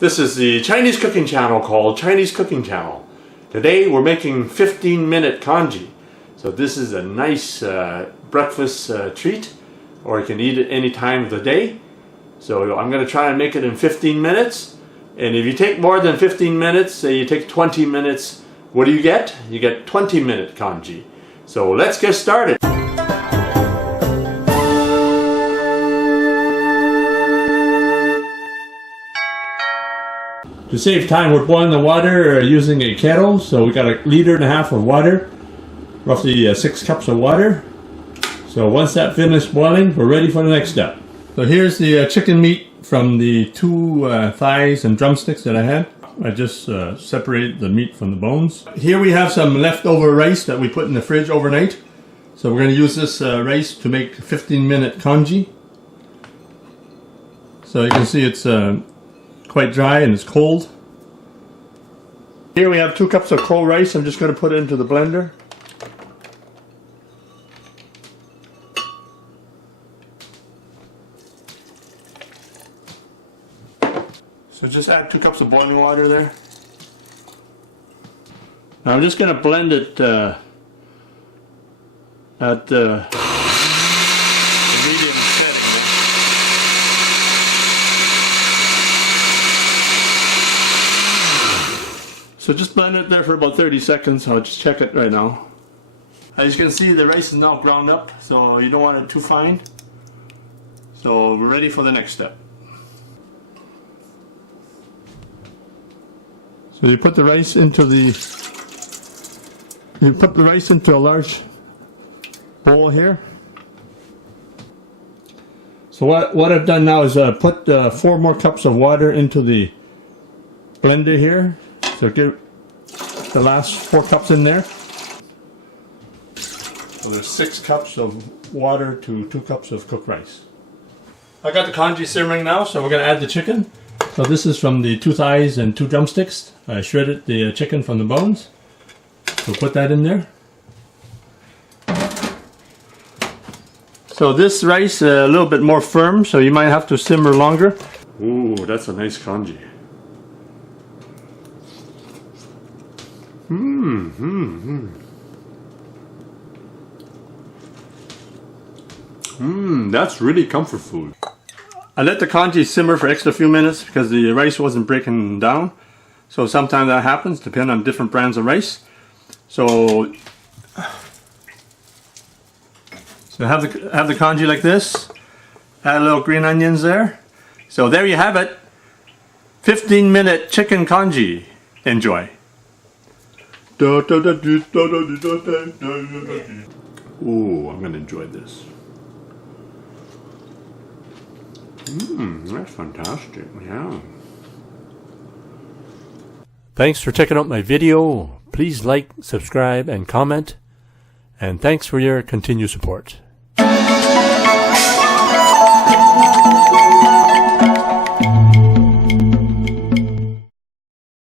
This is the Chinese cooking channel called Chinese Cooking Channel. Today we're making 15-minute congee. So this is a nice breakfast treat, or you can eat it any time of the day. So I'm going to try and make it in 15 minutes. And if you take more than 15 minutes, say you take 20 minutes, what do you get? You get 20-minute congee. So let's get started. To save time, we're boiling the water using a kettle. So we got 1.5 liters of water, roughly 6 cups of water. So once that finished boiling, we're ready for the next step. So here's the chicken meat from the 2 thighs and drumsticks that I had. I just separated the meat from the bones. Here we have some leftover rice that we put in the fridge overnight. So we're going to use this rice to make 15-minute congee. So you can see it's quite dry and it's cold. Here we have 2 cups of cold rice. I'm just going to put it into the blender. So just add 2 cups of boiling water there. Now I'm just going to blend it at the medium setting. So just blend it there for about 30 seconds. I'll just check it right now. As you can see, the rice is now ground up, so you don't want it too fine. So we're ready for the next step. So you put the rice into a large bowl here. So what I've done now is put 4 more cups of water into the blender here. So get the last 4 cups in there. So there's 6 cups of water to 2 cups of cooked rice. I got the congee simmering now, so we're going to add the chicken. So this is from the 2 thighs and 2 drumsticks. I shredded the chicken from the bones. So put that in there. So this rice is a little bit more firm, so you might have to simmer longer. Ooh, that's a nice congee. That's really comfort food. I let the congee simmer for extra few minutes because the rice wasn't breaking down. So sometimes that happens, depending on different brands of rice. So have the congee like this. Add a little green onions there. So there you have it. 15-minute chicken congee. Enjoy. Ooh, I'm going to enjoy this. That's fantastic. Yeah. Thanks for checking out my video. Please like, subscribe, and comment. And thanks for your continued support.